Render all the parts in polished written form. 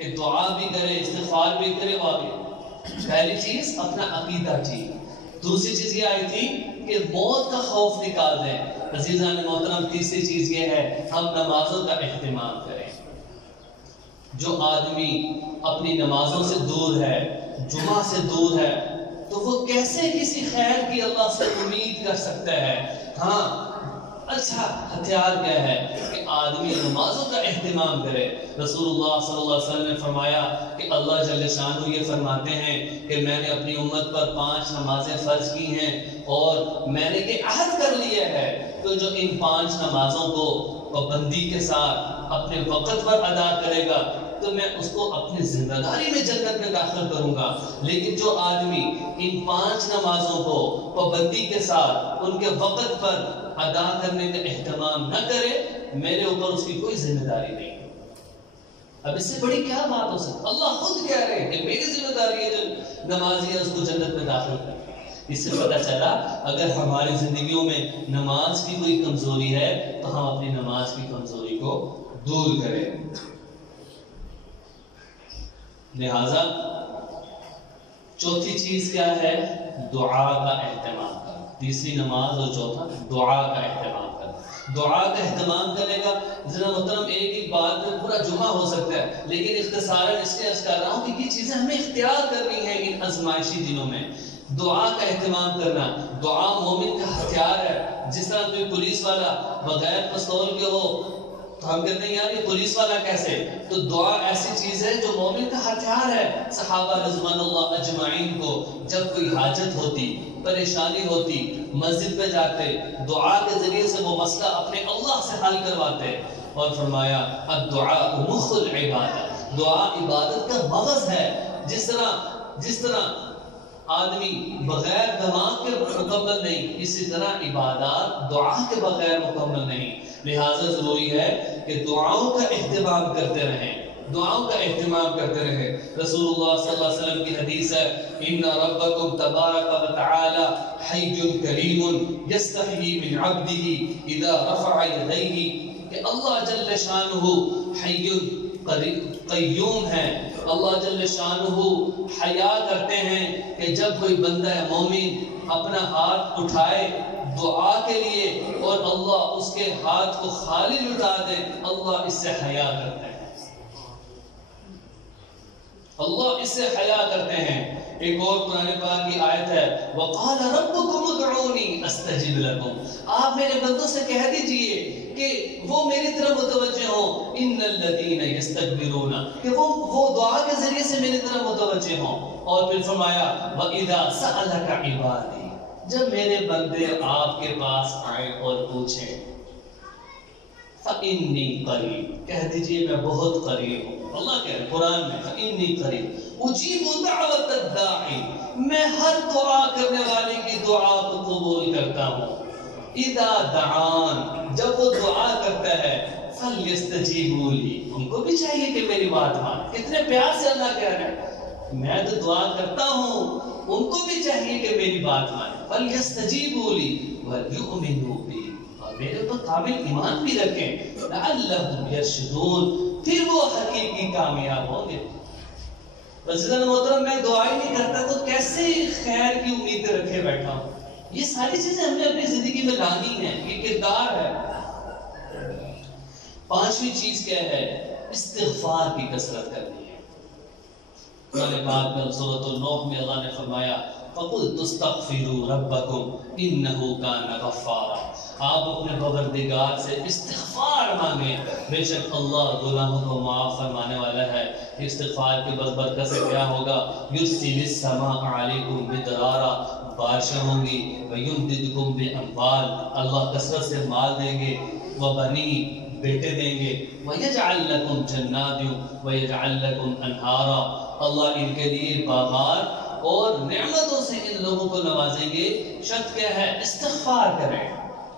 کہ دعا بھی کرے، استغفار بھی کرے، وہ بھی۔ پہلی چیز اپنا عقیدہ ٹھیک، دوسری چیز یہ آئی تھی کہ موت کا خوف نکال دیں۔ عزیزان محترم، تیسری چیز یہ ہے ہم نمازوں کا اہتمام کریں۔ جو آدمی اپنی نمازوں سے دور ہے، جمعہ سے دور ہے، تو وہ کیسے کسی خیر کی اللہ سے امید کر سکتا ہے؟ ہاں، اچھا ہتھیار کیا ہے کہ آدمی نمازوں کا اہتمام کرے۔ رسول اللہ صلی اللہ علیہ وسلم نے فرمایا کہ اللہ جل شانہ یہ فرماتے ہیں کہ میں نے اپنی امت پر 5 نمازیں فرض کی ہیں اور میں نے یہ عہد کر لیا ہے، تو جو ان 5 نمازوں کو پابندی کے ساتھ اپنے وقت پر ادا کرے گا تو میں اس کو اپنی ذمہ داری میں جنت میں داخل کروں گا۔ لیکن جو آدمی ان 5 نمازوں کو پابندی کے ساتھ ان کے وقت پر ادا کرنے کا اہتمام نہ کرے، میرے اوپر اس کی کوئی ذمہ داری نہیں۔ اب اس سے بڑی کیا بات ہو سکتی؟ اللہ خود کہہ رہے ہیں کہ میری ذمہ داری ہے جو نمازی ہے اس کو جنت میں داخل کرے۔ اس سے پتہ چلا اگر ہماری زندگیوں میں نماز کی کوئی کمزوری ہے تو ہم اپنی نماز کی کمزوری کو دور کریں۔ لہذا چوتھی چیز کیا ہے؟ دعا کا اہتمام کرنا۔ تیسری نماز اور چوتھا دعا کا اہتمام کرنا۔ دعا کا اہتمام کرنے کا ذرا محترم ایک بات میں پورا جمعہ ہو سکتا ہے، لیکن اختصاراً اس لیے عرض کر رہا ہوں کہ یہ چیزیں ہمیں اختیار کرنی ہے ان آزمائشی دنوں میں۔ دعا کا اہتمام کرنا، دعا مومن کا ہتھیار ہے۔ جس طرح کوئی پولیس والا بغیر پستول کے ہو تو ہم کہتے ہیں یار یہ پولیس والا کیسے؟ تو دعا ایسی چیز ہے جو مومن کا ہتھیار ہے۔ صحابہ رضوان اللہ اجمعین کو جب کوئی حاجت ہوتی، پریشانی ہوتی، مسجد پہ جاتے، دعا کے ذریعے سے وہ مسئلہ اپنے اللہ سے حل کرواتے، اور فرمایا الدعاء مخ العبادہ، دعا عبادت کا مغز ہے۔ جس طرح آدمی بغیر دماغ کے مکمل نہیں، اسی طرح عبادات دعا کے بغیر مکمل نہیں۔ لہذا ضروری ہے کہ دعاؤں کا اہتمام کرتے رہیں، دعاؤں کا اہتمام کرتے رہیں۔ رسول اللہ صلی اللہ علیہ وسلم کی حدیث ہے ان ربکم تبارک وتعالی حی کریم یستحیی من عبدہ اذا رفع یدیہ، کہ اللہ جل شانہ حی قیوم ہے، اللہ جل شانہ حیا کرتے ہیں کہ جب کوئی بندہ مومن اپنا ہاتھ اٹھائے دعا کے لیے اور اللہ اس کے ہاتھ کو خالی لٹا دے، اللہ اس سے حیا کرتے ہیں، اللہ اس سے حیا کرتے ہیں۔ ایک اور قرآن پاک کی آیت ہے وَقَالَ رَبُّكُمُ ادْعُونِي أَسْتَجِبْ لَكُمْ، آپ میرے بندوں سے کہہ دیجئے کہ وہ میری طرف متوجہ ہوں، إِنَّ الَّذِينَ يَسْتَكْبِرُونَ، کہ وہ دعا کے ذریعے سے میری طرف متوجہ ہوں۔ اور پھر فرمایا وَإِذَا سَأَلَكَ عِبَادِي، جب میرے بندے آپ کے پاس آئیں اور پوچھیں فَإِنِّي قَرِيبٌ، کہہ دیجئے میں بہت قریب ہوں۔ اللہ کہہ رہے قرآن میں فَإِنِّي قَرِيبٌ أُجِيبُ دَعْوَةَ الدَّاعِ، میں ہر دعا کرنے والے کی دعا کو قبول کرتا ہوں۔ اِذَا دَعَانِ، جب وہ دعا کرتا ہے فَلْيَسْتَجِيبُوا لِي، ان کو بھی چاہیے کہ میری بات مانیں۔ کتنے پیار سے اللہ کہہ رہے ہیں میں تو دعا کرتا ہوں، ان کو بھی چاہیے کہ میری بات مانیں۔ فَلْيَسْتَجِيبُوا لِي وَلْيُؤْمِنُوا بِي، اور میرے اوپر قابل ایمان بھی رکھیں، لَعَلَّهُمْ يَرْشُدُونَ، پھر وہ حقیقی کامیاب ہوں گے۔ عزیزان محترم، میں دعا ہی نہیں کرتا تو کیسے خیر کی امیدیں رکھے بیٹھا ہوں؟ یہ ساری چیزیں ہمیں اپنی زندگی میں لانی ہیں، یہ کردار ہے۔ پانچویں چیز کیا ہے؟ استغفار کی کثرت کرنی ہے۔ قرآن پاک میں سورۃ النوح میں اللہ نے فرمایا فَقُلْتُ اسْتَغْفِرُوا رَبَّكُمْ إِنَّهُ كَانَ غَفَّارًا، آپ اپنے پروردگار سے استغفار مانگیں، بے شک اللہ گناہوں کو معاف فرمانے والا ہے۔ استغفار کی برکت سے کیا ہوگا؟ یُرْسِلِ السَّمَاءَ عَلَيْكُمْ مِدْرَارًا، بارشیں ہوں گی، وَيُمْدِدْكُمْ بِأَمْوَالٍ، اللہ کثرت سے مال دیں گے، وَبَنِينَ، بیٹے دیں گے، وَيَجْعَلْ لَكُمْ جَنَّاتٍ وَيَجْعَلْ لَكُمْ أَنْهَارًا، اللہ ان کے لیے باغات اور نعمتوں سے ان لوگوں کو نوازیں گے۔ شرط کیا ہے؟ استغفار کریں۔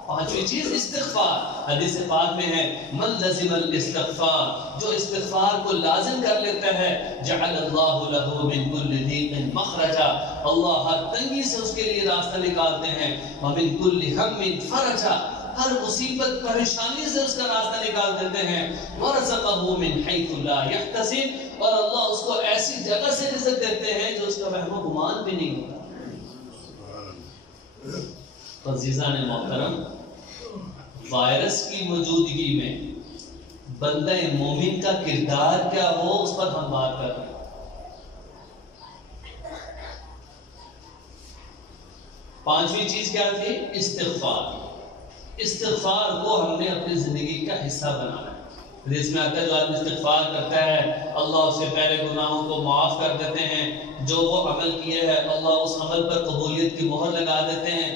پانچویں چیز استغفار۔ حدیث پاک میں ہے من لزم الاستغفار، جو استغفار کو لازم کر لیتا ہے جعل اللہ له من كل ضيق مخرجا، اللہ ہر تنگی سے اس کے لیے راستہ نکالتے ہیں، ومن كل هم فرجا، ہر مصیبت پریشانی سے اس کا راستہ نکال دیتے ہیں. وَرَزَقَهُ مِنْ حَيْثُ لَا يَحْتَسِبُ، اور اللہ اس کو ایسی جگہ سے رزق دیتے ہیں جو اس کا وہم و گمان بھی نہیں ہوتا. عزیزان محترم، وائرس کی موجودگی میں بندہ مومن کا کردار کیا ہو، اس پر ہم بات کر رہے ہیں. پانچویں چیز کیا تھی؟ استغفار. استغفار کو ہم نے اپنی زندگی کا حصہ بنانا ہے. حدیث میں آتا ہے جو آدمی استغفار کرتا ہے اللہ اس سے پہلے گناہوں کو معاف کر دیتے ہیں. جو وہ عمل کیے ہے اللہ اس عمل پر قبولیت کی مہر لگا دیتے ہیں.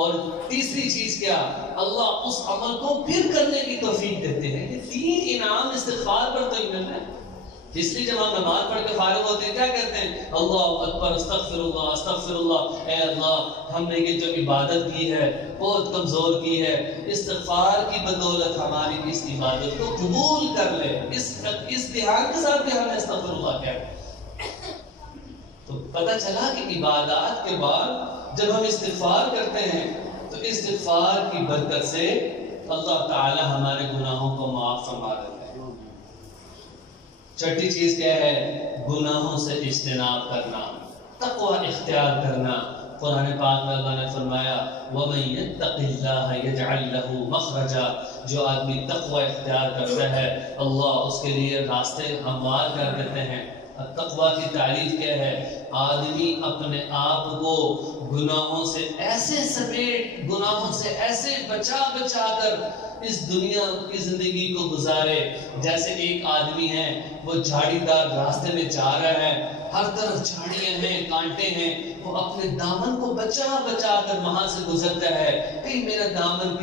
اور تیسری چیز کیا؟ اللہ اس عمل کو پھر کرنے کی توفیق دیتے ہیں. یہ تین انعام استغفار پر تو مل رہے ہیں. اس لیے جب ہم نماز پڑھ کے فارغ ہوتے ہیں کیا کہتے ہیں؟ اللہ اکبر، استغفر اللہ استغفر اللہ. اے اللہ ہم نے یہ جو عبادت کی ہے بہت کمزور کی ہے، استغفار کی بدولت ہماری اس عبادت کو قبول کر لے. اس دھیان کے ساتھ بھی ہم نے استغفر اللہ کہا. تو پتہ چلا کہ عبادات کے بعد جب ہم استغفار کرتے ہیں تو استغفار کی برکت سے اللہ تعالی ہمارے گناہوں کو معاف فرما دیتے ہیں. چھٹی چیز کیا ہے؟ گناہوں سے اجتناب کرنا، تقوی اختیار کرنا. قرآن پاک میں اللہ نے فرمایا وَمَن يَتَّقِ اللَّهَ يَجْعَلْ لَهُ مَخْرَجًا، جو آدمی تقوی اختیار کرتا ہے اللہ اس کے لیے راستے ہموار کر دیتے ہیں. تقوی کی تعریف کیا ہے؟ آدمی اپنے آپ کو گناہوں سے ایسے سمیٹ، گناہوں سے ایسے بچا کر اس دنیا کی زندگی کو گزارے جیسے ایک آدمی ہے وہ جھاڑی دار راستے میں جا رہا ہے، ہر طرف جھاڑیاں ہیں، کانٹے ہیں، وہ اپنے دامن کو بچا کر وہاں سے گزرتا ہے کہیں میرا دامن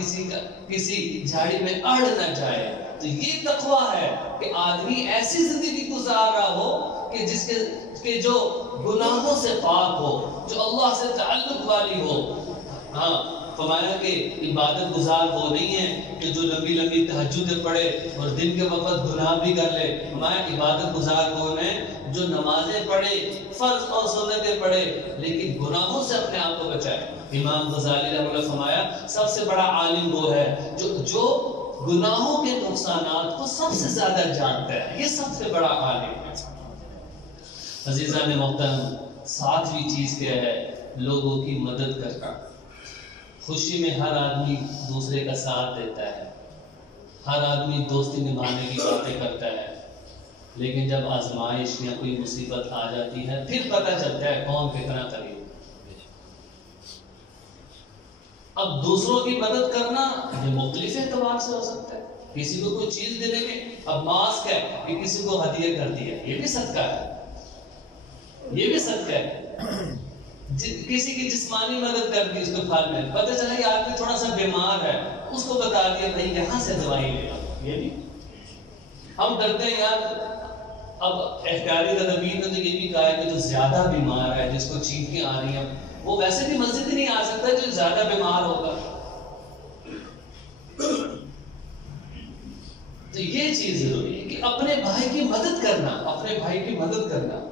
کسی جھاڑی میں اڑ نہ جائے. تو یہ تقوی ہے کہ آدمی ایسی زندگی گزار رہا ہو کہ جس کے جو گناہوں سے پاک ہو، جو اللہ سے تعلق والی ہو. ہاں فرمایا کہ عبادت گزار وہ نہیں ہے کہ جو لمبی تہجدیں پڑھے اور دن کے وقت گناہ بھی کر لے. فرمایا عبادت گزار کون ہے؟ جو نمازیں پڑھے، فرض اور سنتیں پڑھے لیکن گناہوں سے اپنے آپ کو بچائے. امام غزالی رحمہ اللہ فرمایا سب سے بڑا عالم وہ ہے جو گناہوں کے نقصانات کو سب سے زیادہ جانتا ہے. یہ سب سے بڑا عالم ہے. عزیزان محترم، ساتویں چیز کیا ہے؟ لوگوں کی مدد کرنا. خوشی میں ہر آدمی دوسرے کا ساتھ دیتا ہے، ہر آدمی دوستی نبھانے کی باتیں کرتا ہے، لیکن جب آزمائش یا کوئی مصیبت آ جاتی ہے پھر پتہ چلتا ہے کون کتنا قریب. اب دوسروں کی مدد کرنا یہ مختلف اعتبار سے ہو سکتا ہے. کسی کو کوئی چیز دینے میں، اب ماسک ہے کہ کسی کو ہدیہ کر دیا، یہ بھی صدقہ ہے، یہ بھی صدقہ ہے. کسی کی جسمانی مدد کر دی، اس کو پھل میں پتہ چلا یہ آدمی تھوڑا سا بیمار ہے، اس کو بتا دیا بھائی یہاں سے دوائی لے لو. یہ بھی ہم ڈرتے ہیں یار. اب احتیاطی تدابیر نے تو یہ بھی کہا ہے کہ جو زیادہ بیمار ہے، جس کو چھینکیں آ رہی ہیں، وہ ویسے بھی مسجد ہی نہیں آ سکتا جو زیادہ بیمار ہوگا. تو یہ چیز ضروری ہے کہ اپنے بھائی کی مدد کرنا، اپنے بھائی کی مدد کرنا.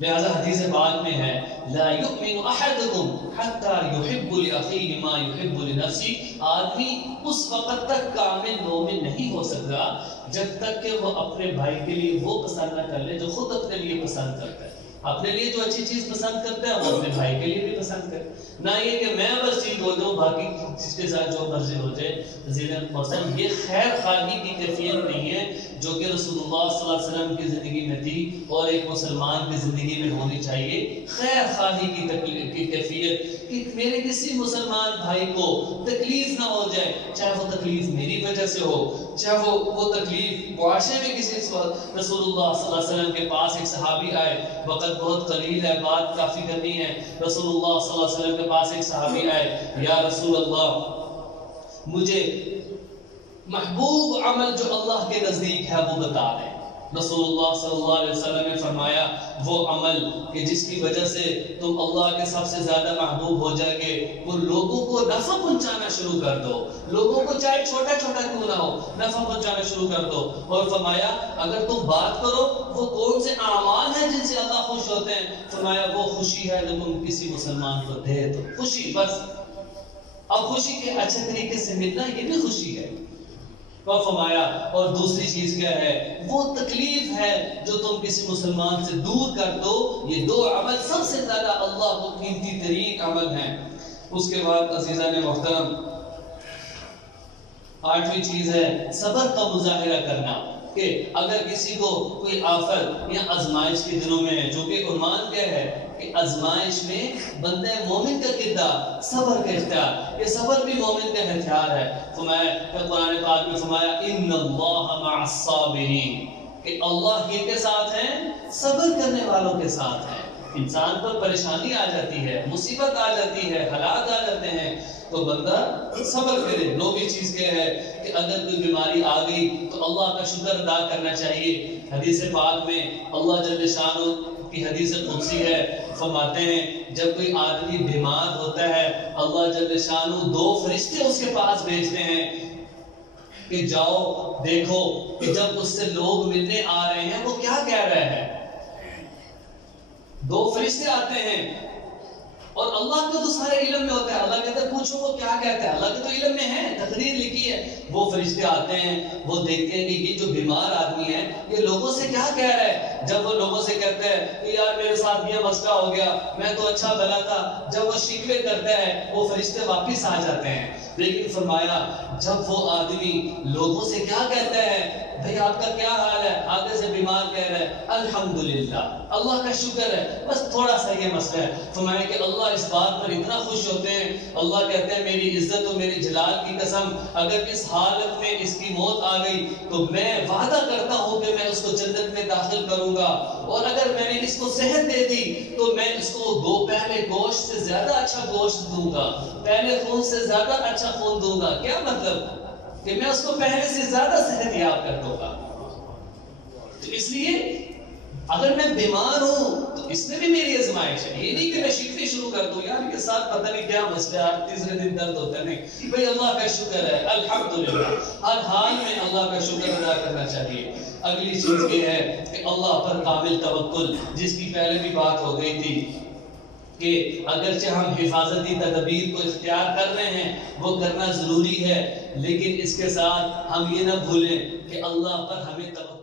لہذا حدیث پاک میں ہے لا یؤمن احدکم حتی یحب لاخیہ ما یحب لنفسہ. آدمی اس وقت تک کامل مومن نہیں ہو سکتا جب تک کہ وہ اپنے بھائی کے لیے وہ پسند نہ کر لے جو خود اپنے لیے پسند کرتا ہے. اپنے لیے جو اچھی چیز پسند کرتا ہے وہ اپنے بھائی کے لیے بھی پسند کرے. نہ یہ کہ میں بس ٹھیک ہو جاؤں باقی جس کے ساتھ جو مرضی ہو جائے. یہ خیر خواہی کی کیفیت نہیں ہے جو کہ رسول اللہ صلی اللہ علیہ وسلم کی زندگی میں تھی اور ایک مسلمان کی زندگی میں ہونی چاہیے. خیر خواہی کی کیفیت کہ میرے کسی مسلمان بھائی کو تکلیف نہ ہو جائے، چاہے وہ تکلیف میری وجہ سے ہو، چاہے وہ تکلیف معاشرے میں کسی. رسول اللہ صلی اللہ علیہ وسلم کے پاس ایک صحابی آئے، وقت بہت قلیل ہے، بات کافی کرنی ہے. رسول اللہ صلی اللہ علیہ وسلم کے پاس ایک صحابی آئے، یا رسول اللہ مجھے محبوب عمل جو اللہ کے نزدیک ہے وہ بتا دیں. رسول اللہ صلی اللہ علیہ وسلم نے فرمایا وہ عمل کہ جس کی وجہ سے تم اللہ کے سب سے زیادہ محبوب ہو جائے گے، وہ لوگوں کو نفع پہنچانا شروع کر دو. لوگوں کو چاہے چھوٹا چھوٹا کیوں نہ ہو نفع پہنچانا شروع کر دو. اور فرمایا اگر تم بات کرو وہ کون سے اعمال ہیں جن سے اللہ خوش ہوتے ہیں؟ فرمایا وہ خوشی ہے جو تم کسی مسلمان کو دے دو. خوشی بس. اب خوشی کے اچھے طریقے سے ملنا یہ بھی خوشی ہے. اور فرمایا اور دوسری چیز کیا ہے؟ وہ تکلیف ہے جو تم کسی مسلمان سے دور کر دو. یہ دو عمل سب سے زیادہ اللہ کو قیمتی ترین عمل ہیں. اس کے بعد عزیزان محترم 8ویں چیز ہے صبر کا مظاہرہ کرنا. کہ اگر کسی کو کوئی آفت یا آزمائش کے دنوں میں ہے، جو کہ عنوان کیا ہے کہ آزمائش میں بندہ مومن کا کردار، صبر کا اختیار، یہ صبر بھی مومن کا ہتھیار ہے. فرمایا کہ قرآن پاک میں فرمایا ان اللہ مع الصابرین، کہ اللہ کے ساتھ ہیں؟ صبر کرنے والوں کے ساتھ ہیں. انسان پر پریشانی آ جاتی ہے، مصیبت آ جاتی ہے، حالات آ جاتے ہیں تو بندہ صبر کرے. 9ویں چیز کیا ہے کہ اگر کوئی بیماری آ گئی تو اللہ کا شکر ادا کرنا چاہیے. حدیث پاک میں اللہ جل شانہ کی حدیث قدسی ہے، فرماتے ہیں جب کوئی آدمی بیمار ہوتا ہے اللہ جل شانہ 2 فرشتے اس کے پاس بھیجتے ہیں کہ جاؤ دیکھو کہ جب اس سے لوگ ملنے آ رہے ہیں وہ کیا کہہ رہے ہیں. 2 فرشتے آتے ہیں اور اللہ کو تو سارے علم میں ہوتا ہے. اللہ کہتا ہے پوچھو وہ کیا کہتا ہے، اللہ کے تو علم میں ہے، تقریر لکھی ہے. وہ فرشتے آتے ہیں، وہ دیکھتے ہیں کہ یہ جو بیمار آدمی ہے یہ لوگوں سے کیا کہہ رہا ہے. جب وہ لوگوں سے کہتا ہے کہ یار میرے ساتھ یہ مسئلہ ہو گیا، میں تو اچھا بھلا تھا، جب وہ شکوے کرتا ہے وہ فرشتے واپس آ جاتے ہیں. لیکن فرمایا جب وہ آدمی لوگوں سے کیا کہتا ہے، بھئی آپ کا کیا حال ہے، آگے سے بیمار کہہ رہا ہے الحمدللہ، اللہ کا شکر ہے، بس تھوڑا سا یہ مسئلہ ہے. فرمایا کہ اللہ اس بات پر اتنا خوش ہوتے ہیں. اللہ کہتے ہیں میری عزت و میری جلال کی قسم اگر اس حالت میں اس کی موت آ گئی تو میں وعدہ کرتا ہوں کہ میں اس کو جنت میں داخل کروں گا، اور اگر میں نے اس کو صحت دے دی تو میں اس کو پہلے گوشت سے زیادہ اچھا گوشت دوں گا، پہلے خون سے زیادہ اچھا خون دوں گا. کیا مطلب کہ میں اس کو پہلے سے زیادہ صحت یاب کر دوں گا. تو اس لیے اگر میں بیمار ہوں تو اس میں بھی میری آزمائش ہے. یہ نہیں کہ میں شکوے شروع کر دوں یار کے ساتھ پتہ نہیں کیا مسئلہ ہے، تیسرے دن درد ہوتا ہے. نہیں بھئی اللہ کا شکر ہے الحمدللہ، ہر حال میں اللہ کا شکر ادا کرنا چاہیے. اگلی چیز یہ ہے کہ اللہ پر کامل توکل، جس کی پہلے بھی بات ہو گئی تھی کہ اگرچہ ہم حفاظتی تدابیر کو اختیار کر رہے ہیں وہ کرنا ضروری ہے، لیکن اس کے ساتھ ہم یہ نہ بھولیں کہ اللہ پر ہمیں توکل